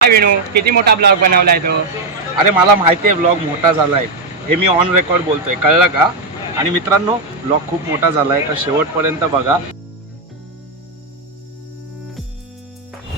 विनू किती मोठा ब्लॉग बनवलाय तो. अरे मला माहिती आहे ब्लॉग मोठा झालाय, हे मी ऑन रेकॉर्ड बोलतोय, कळलं का? आणि मित्रांनो, ब्लॉग खूप मोठा झालाय तर शेवटपर्यंत बघा.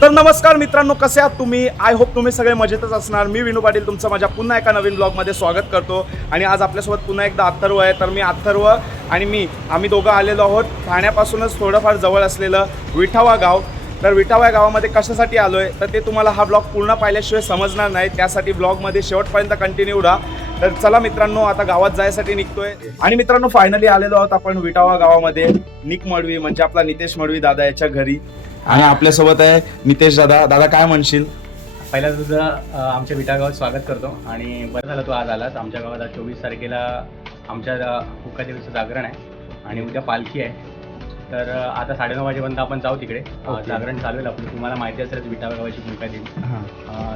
तर नमस्कार मित्रांनो, कसे आहात तुम्ही? आय होप तुम्ही सगळे मजेतच असणार. मी विनू पाटील तुमचं माझ्या पुन्हा एका नवीन ब्लॉगमध्ये स्वागत करतो. आणि आज आपल्यासोबत पुन्हा एकदा अथर्व आहे. तर मी अथर्व आणि आम्ही दोघं आलेलो आहोत ठाण्यापासूनच थोडंफार जवळ असलेलं विठावा गाव. तर विठावा गावामध्ये कशासाठी आलो आहे तर ते तुम्हाला हा ब्लॉग पूर्ण पाहिल्याशिवाय समजणार नाही. त्यासाठी ब्लॉगमध्ये शेवटपर्यंत कंटिन्यू राहा. तर चला मित्रांनो, आता गावात जायसाठी निघतोय. आणि मित्रांनो, फायनली आलेलो आहोत आपण विठावा गावामध्ये. निक मडवी म्हणजे आपला नितेश मडवी दादा याच्या घरी. आणि आपल्यासोबत आहे नितेश दादा. दादा काय म्हणशील? पहिला तुझं आमच्या विटा गावात स्वागत करतो. आणि बरं झालं तू आज आलास. आमच्या गावात आज 24 तारखेला आमच्या हुक्कादेवीचं जागरण आहे आणि उद्या पालखी आहे. तर आता 9:30 वाजेपर्यंत आपण जाऊ तिकडे. जागरण चालू आहे आपलं. तुम्हाला माहिती असेल विटा गावाची हुक्कादेवी.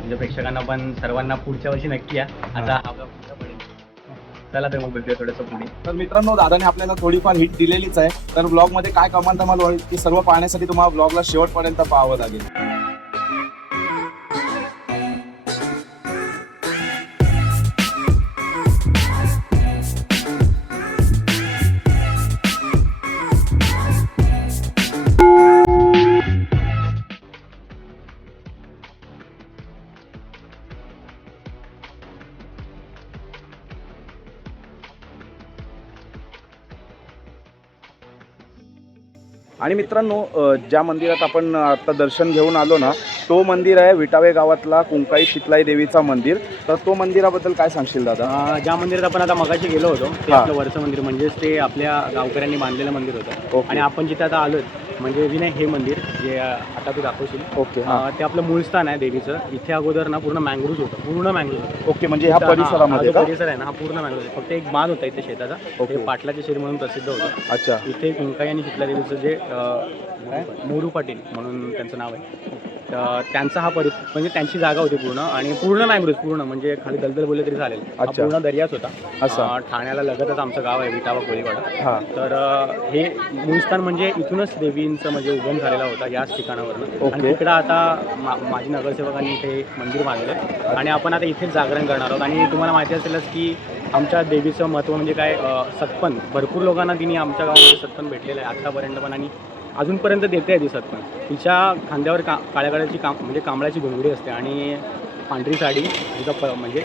तुझ्या प्रेक्षकांना पण सर्वांना पुढच्या वर्षी नक्की या. आता हा पुढचा पडेल. चला तर मग बघूया थोडंसं पुढे. तर मित्रांनो, दादाने आपल्याला थोडीफार हिट दिलेलीच आहे. तर ब्लॉगमध्ये काय कमाल धमाल होईल की सर्व पाहण्यासाठी तुम्हाला ब्लॉगला शेवटपर्यंत पाहावं लागेल. आणि मित्रांनो, ज्या मंदिरात आपण आता दर्शन घेऊन आलो ना, तो मंदिर आहे विटावे गावातला कुंकाई शीतलाई देवीचा मंदिर. तर तो मंदिराबद्दल काय सांगशील दादा? ज्या मंदिरात आपण आता मगाशी गेलो होतो ते आपलं वरचं मंदिर, म्हणजेच ते आपल्या गावकऱ्यांनी बांधलेलं मंदिर होतं. आणि आपण जिथे आता आलोय म्हणजे विनय हे मंदिर जे आता तू दाखवशील. ओके. ते आपलं मूळ स्थान आहे देवीचं. इथे अगोदर ना पूर्ण मँग्रोव्ह होतं, पूर्ण मँग्रोव्ह. ओके, म्हणजे ह्या परिसरामध्ये परिसर आहे ना हा पूर्ण मँग्रोव्ह. फक्त एक बांध होता इथे शेताचा. ते पाटलाचे शेर म्हणून प्रसिद्ध होतं. अच्छा. इथे कुंकाई आणि शीतला देवीचं जे मोरू पाटील म्हणून त्यांचं नाव आहे. त्यांचा हा म्हणजे त्यांची जागा होती पूर्ण. आणि पूर्ण मँग्रोव्ह, पूर्ण म्हणजे खाली दलदल बोलले तरी चालेल. पूर्ण दर्याच होता. ठाण्याला लगतच आमचं गाव आहे विटावा कोळीवाडा. तर हे मूळ स्थान म्हणजे इथूनच देवींचं म्हणजे उगम झालेला होता याच ठिकाणावरनं. आणि तिकडं आता माझी नगरसेवकांनी इथे मंदिर बांधलं आणि आपण आता इथेच जागरण करणार आहोत. आणि तुम्हाला माहिती असेलच की आमच्या देवीचं महत्त्व म्हणजे काय, सत्पन. भरपूर लोकांना तिने आमच्या गावामध्ये सत्पन भेटलेलं आहे आत्तापर्यंत पण, आणि अजूनपर्यंत देते आहे ती सत्पन. तिच्या खांद्यावर काळ्या कलरची म्हणजे कांबळाची घुंगडी असते आणि पांढरी साडी तिचा म्हणजे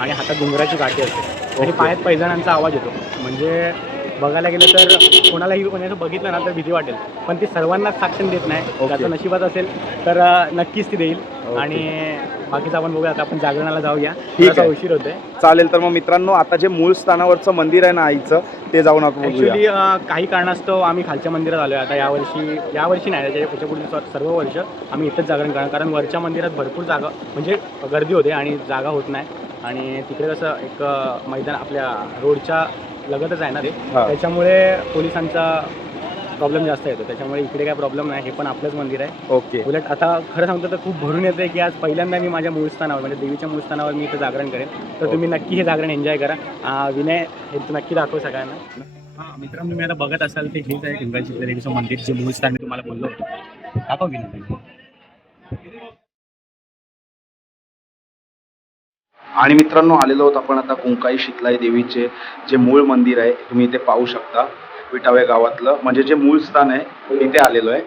आणि हातात घुंगराची काठी असते. आणि पायात पैजणांचा आवाज येतो. म्हणजे बघायला गेलं तर कोणालाही कोणाचं बघितलं ना तर भीती वाटेल, पण ती सर्वांनाच साक्षण देत नाही. त्याचं नशिबात असेल तर नक्कीच ती देईल. आणि बाकीचं आपण बघूया. आता आपण जागरणाला जाऊया, थोडासा उशीर होतोय. चालेल. तर मग मित्रांनो, आता जे मूळ स्थानावरचं मंदिर आहे ना आईचं, ते जाऊन आपण ॲक्च्युली काही कारणास्तव आम्ही खालच्या मंदिरात आलो आहे. आता यावर्षी नाही, त्याच्या पुढे सर्व वर्ष आम्ही इथंच जागरण करणार. कारण वरच्या मंदिरात भरपूर जागा म्हणजे गर्दी होते आणि जागा होत नाही. आणि तिकडे कसं एक मैदान आपल्या रोडच्या लगतच आहे ना ते, त्याच्यामुळे पोलिसांचा प्रॉब्लेम जास्त येतो. त्याच्यामुळे इकडे काय प्रॉब्लेम नाही. हे पण आपलंच मंदिर आहे. ओके. उलट आता खरं सांगतो तर खूप भरून येतं की आज पहिल्यांदा मी माझ्या मूळ स्थानावर म्हणजे देवीच्या मूळ स्थानावर मी इथं जागरण करेन. तर तुम्ही नक्की हे जागरण एन्जॉय करा. विनय हे नक्की दाखव सगळ्यांना. मित्रांनो, तुम्ही आता बघत असाल ते हेच आहे कुंकाई शीतला देवीचं मंदिर, जे मूळ स्थान मी तुम्हाला बोललो होतो. दाखव विनय. आणि मित्रांनो, आलेलो आहोत आपण आता कुंकाई शीतलाई देवीचे जे मूळ मंदिर आहे, तुम्ही इथे पाहू शकता. विटावे गावातलं म्हणजे जे मूळ स्थान आहे इथे आलेलो आहे.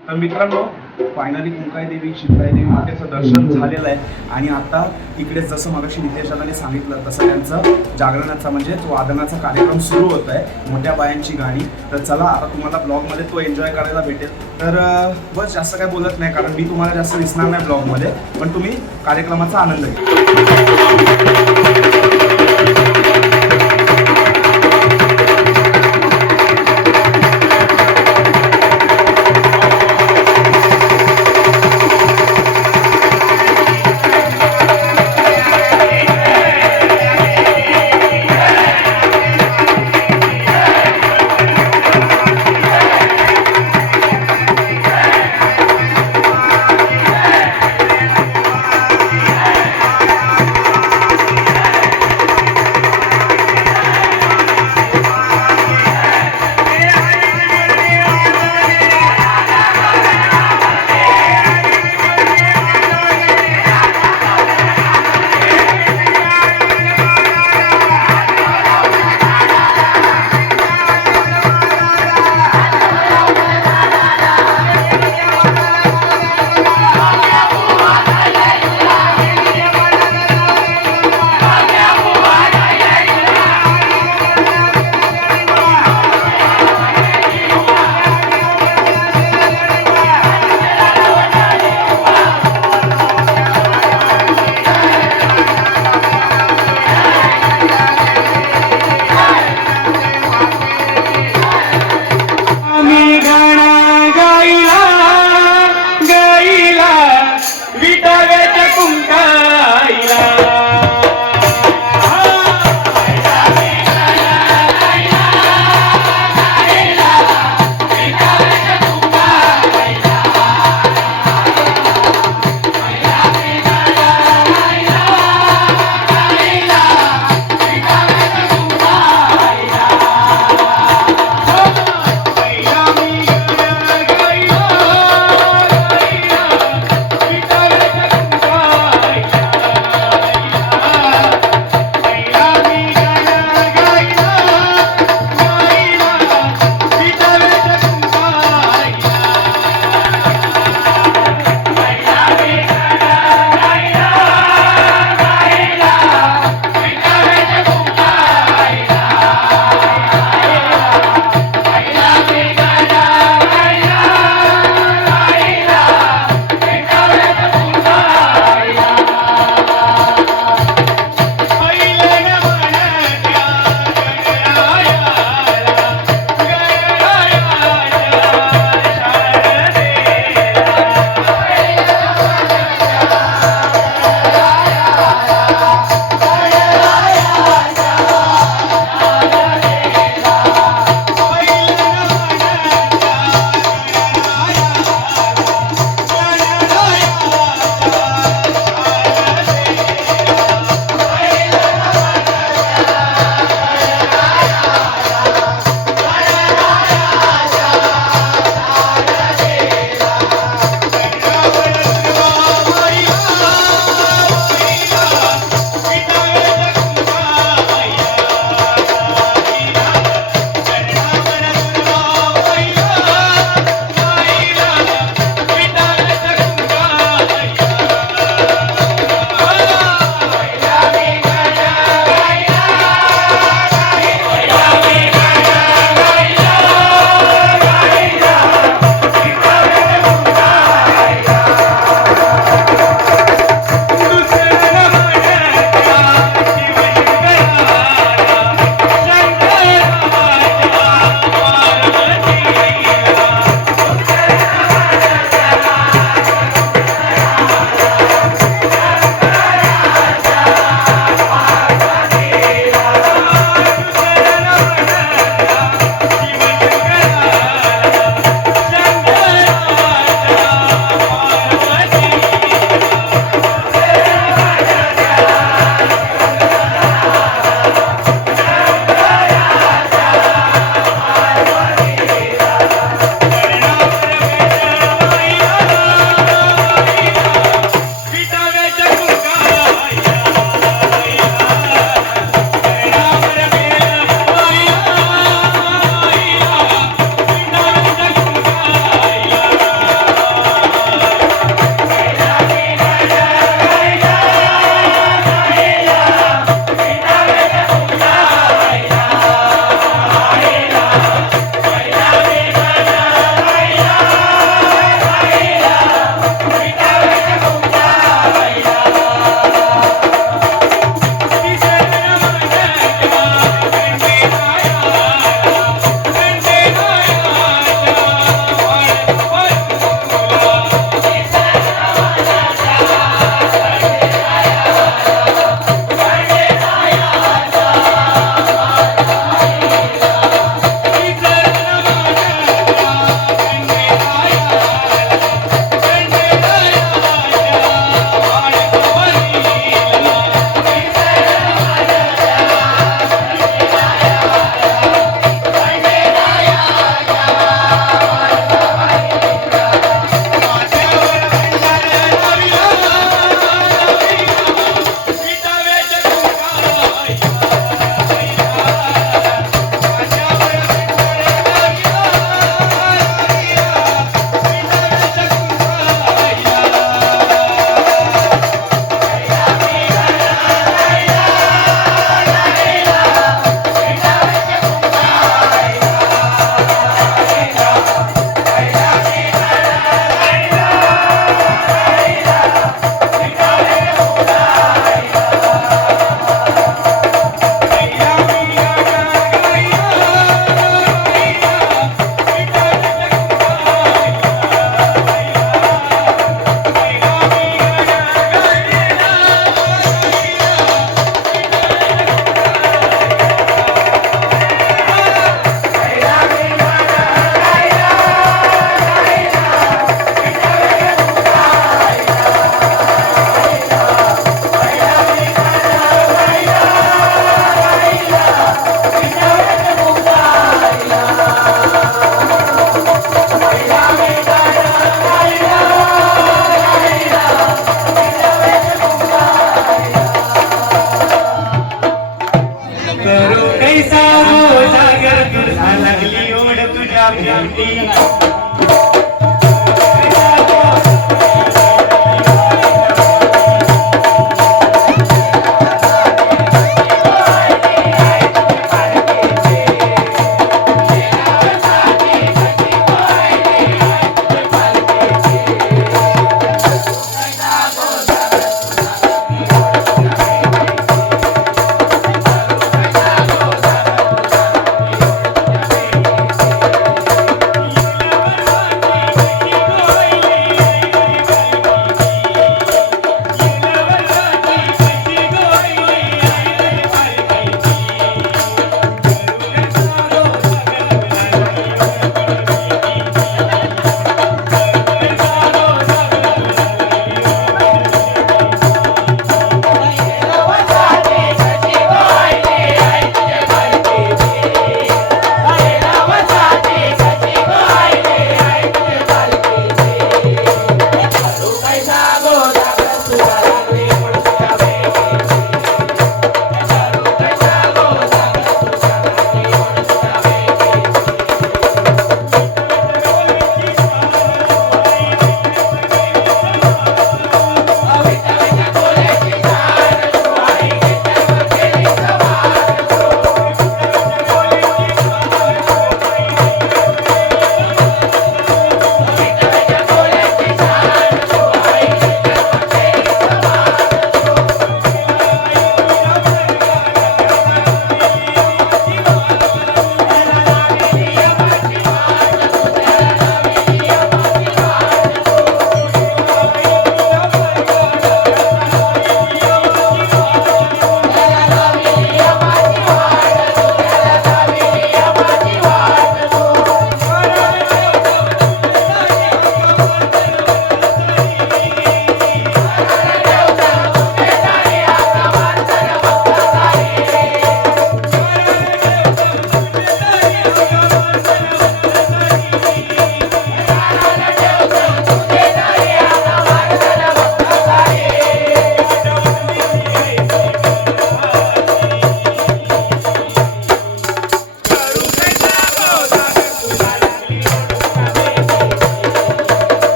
तर मित्रांनो, फायनली कुंकाई देवी शीतलाई देवी मातेचं दर्शन झालेलं आहे. आणि आता इकडे जसं मगाशी नितेश दादांनी सांगितलं तसं त्यांचं जागरणाचा म्हणजे वादनाचा कार्यक्रम सुरू होत आहे, मोठ्या बायांची गाणी. तर चला, आता तुम्हाला ब्लॉगमध्ये तो एन्जॉय करायला भेटेल. तर बस जास्त काय बोलत नाही, कारण मी तुम्हाला जास्त दिसणार नाही ब्लॉगमध्ये, पण तुम्ही कार्यक्रमाचा आनंद घ्या.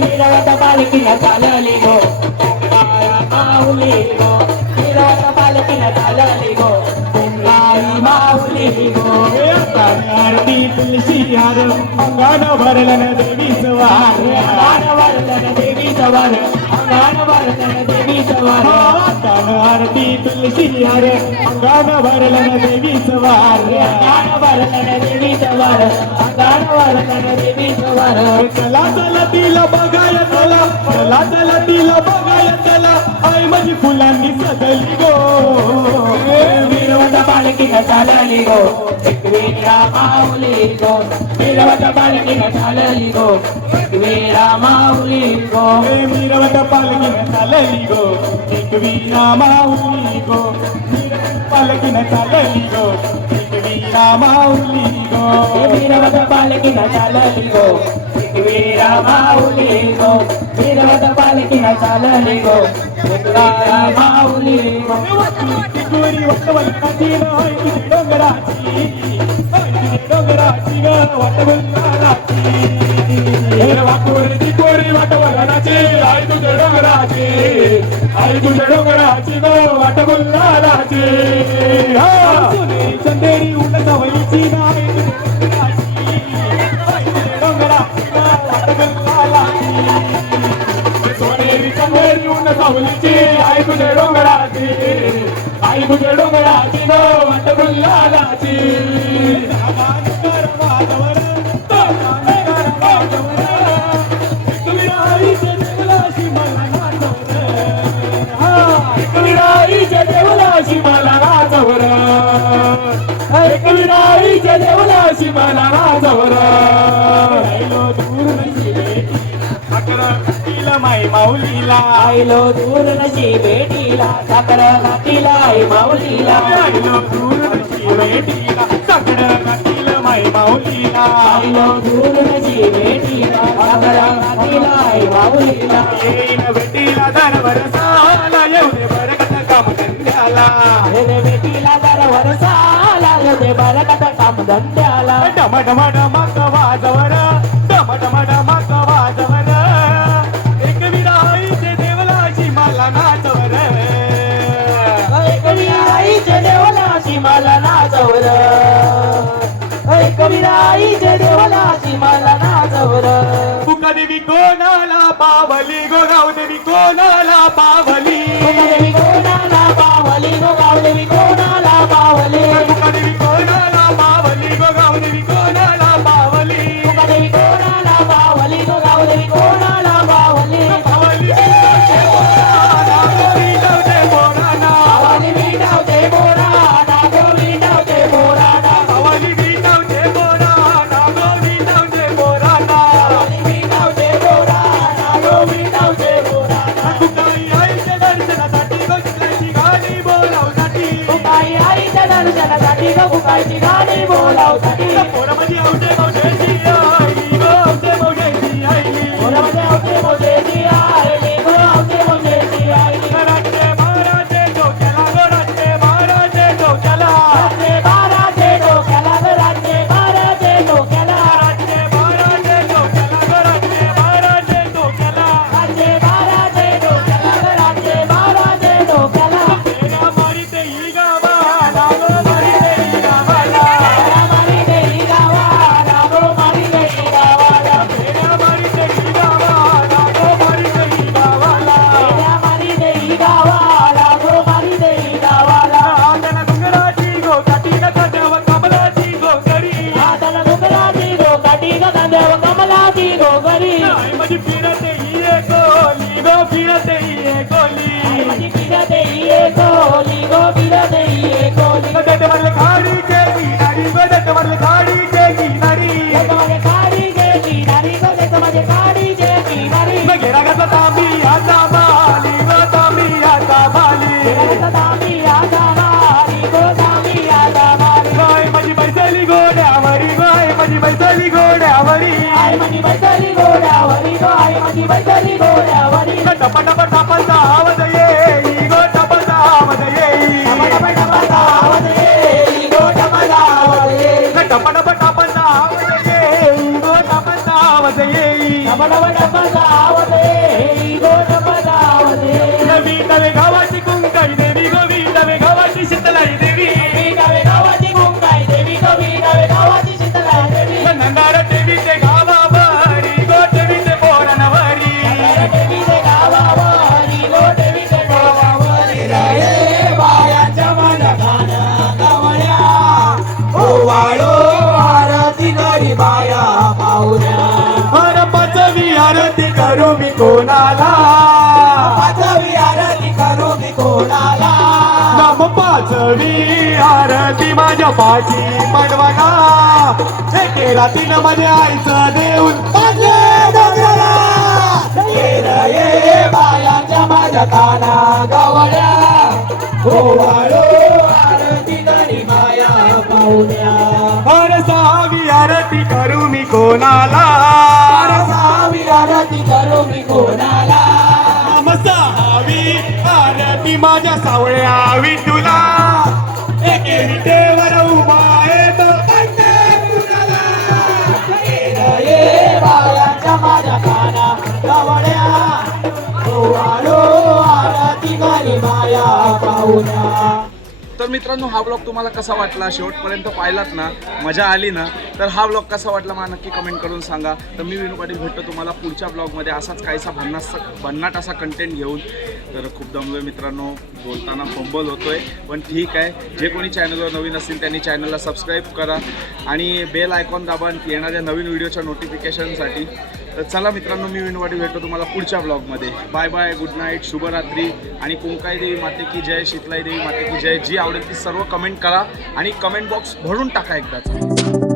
मिरवत पालखीला चालली गो पुंगाई माऊली गो मिरवत पालखीला चालली गो पुंगाई माऊली गो आरती तुलसी हार अंगान भरलन देवीचं वार अंगान वरदन देवीचं वार अंगान वरदन देवीचं वार आरती तुलसी हार अंगान भरलन देवीचं वार अंगान वरदन देवीचं वार अंगान वरदन देवीचं वार चला चला तिला बघाय चला चला चला तिला बघाय चला आई माझी फुलांनी सजली गो मिरवत पालखीला चालली गो एकवीरा माऊली गो मिरवत पालखीला चालली गो एकवीरा माऊली गो मिरवत पालखीनं चालली गो एक वीरा माऊली गो पालखीनं चालली गो एक वीरा माऊली गो मिरवत पालखीला चालली गो एकवीरा माऊली गो मिरवत पालखीला चालली गो एकवीरा माऊली गो गोरी वटवल्लाची राय तुझी डोंगराची डोंगराची ग वटवल्लाची वाकुरची गोरी वटवल्लाची आई तुझ्या डोंगराची आई तुझ्या डोंगराची ग वटवल्लाची सोने चंदेरी उंड सवयीची नाय डोंगराची वटवल्लाची सोनेरी चंदेरी उंड सवयीची आई तुझ्या डोंगराची आई तुझ्या डोंगराची ग वटवल्लाची कविराईच्या देवलाशी मला नाचवर कविराईच्या देवलाशी मला नाचवर राहिलो दूर नशिबे तिला माई माऊलीला आईलो दूर नशी भेटीला साखर घातीला आई माऊलीला राहिलो दूर नशिबे तिला साखर घातील माई माऊलीला आईलो दूर नशी भेटीला साखर घातीला आई माऊलीला येईन भेटीला दरवर साला एवढे बरकत काम धंद्याला हे भेटीला दरवर साला ते बरकत काम धंद्याला डम डम डमक वाजवर डम डम डमक वाजवर एक विराईचे देवलाची मला नाचवर कविराईच्या देवलाशी मला नाचवर कविराईच्या देवलाशी मला नाचवर तुका देवी कोणाला पावली गोगाव देवी कोणाला पावली देवी कोणाला पावली गो गावदेवी कोणाला पावली तुका देवी कोणाला पावली गोगाव देवी कोणाला पावली देवी कोणाला पावली गो गावदेवी कोणाला पावली पावली पोराना पावली विटावते बोराडा गो विटावते बोराडा पावली विटावते पोराना गो विटावते पोराना पावली विटावते बोराडा गो विटावते बोराडा तुकाई आईच्या दर्शनासाठी गोष्टीची गाणी बोलावसाठी बुकाई आईच्या दर्शनासाठी गो बुकाईची गाणी बोलावसाठी पोरामध्ये आवडे मावशेची आई गो आवडे मावशेची आई बोलावते आवते मोजेची आईली गो आवते मोजेची आईली घरातले महाराजे डोक्याला घरातले महाराजे डोक्याला राजे बाराजे डोक्याला ग राजे बाराजे डोक्याला घरातले महाराजे डोक्याला घरातले महाराजे डोक्याला राजे बाराजे डोक्याला ग राजे बाराजे डोक्याला तेरा मारी ते ही गावाला गो मारी ते ही गावाला मारी देई गावाला गो मारी देई गावाला तेरा मारी ते ही गावाला गो मारी ते ही गावाला मारी देई गावाला गो मारी देई गावाला आंधळा डोंगराची गो काठी न खांद्यावर कमलाची गो करी हाताला डोंगराची गो काठी ग खांद्यावर कमलाची गो गरी आई माझी फिरते ही एक गोली गो फिरते ही एक गोली माझी फिरते ये कोली गो फिरते ये कोली गट मारले खाडी के किनारी गो गट मारले खाडी के किनारी माझे काडी जे किनारी गो देख माझे काडी जे किनारी घेरा घातला तांबी आता बाली गो तांबी आता बाली तांबी आता मारी गो तांबी आता मारी गाय माझी बैसली घोड्यावरी गाय माझी बैसली घोड्यावरी आई माझी बैसली घोड्यावरी गो आई माझी बैसली घोड्यावरी टप टप टपाचा आवाज येई गो टपाचा आवाज येई आवाज येई गो टमाला आवाज येई टप टप टपाचा आवाज येई गो टपाचा आवाज येई टमाला पदावते गोड पदावते नवी नवे गावाची कुंकाई देवी गोवी नवे गावाची शीतलाई देवी नवे गावाची गुंगाई देवी कवी नवे गावाची शीतला देवी नंदार देवीचे गावावरी गो देवीचे पोरणवरी देवीचे गावावरी गो देवीचे गावावरी रे बायाच्या मनगाना गवळ्या ओवाळो आरती करी बाया पाहुण्या हर पाचवी आरती करू मी कोणाला पाचवी आरती करू मी कोणाला नाम पाचवी आरती माझ्या पाठी पडवला एके रातीनं माझ्या आईचं देऊन ये बायाच्या माझ्या काना गवळ्या ओवाळो आरती करी बाया पाहुण्या हर सहावी आरती करू मी कोणाला सहावी आरती करू मी कोणाला नाम सहावी आरती माझ्या सावळ्या विठुला एके विटेवर उभा येतो ये बायाच्या माझ्या काना गवळ्या ओवाळो आरती करी बाया पाहुण्या. तर मित्रांनो हा ब्लॉग तुम्हाला कसा वाटला शेवटपर्यंत पाहिलात ना मजा आली ना तर हा ब्लॉग कसा वाटला मला नक्की कमेंट करून सांगा. तर मी विनू पाटील भेटतो तुम्हाला पुढच्या ब्लॉगमध्ये असाच काहीसा भन्नाट असा कंटेंट घेऊन. तर खूप दमलोय मित्रांनो बोलताना फंबल होतोय पण ठीक आहे. जे कोणी चॅनलवर नवीन असतील त्यांनी चॅनलला सबस्क्राईब करा आणि बेल आयकॉन दाबा येणाऱ्या नवीन व्हिडिओच्या नोटिफिकेशनसाठी. तर चला मित्रांनो मी विनू पाटील भेटतो तुम्हाला पुढच्या ब्लॉगमध्ये. बाय बाय गुड नाईट शुभरात्री आणि कुंकाई देवी माते की जय शीतलाई देवी माते की जय. जी आवडेल ती सर्व कमेंट करा आणि कमेंट बॉक्स भरून टाका एकदाच.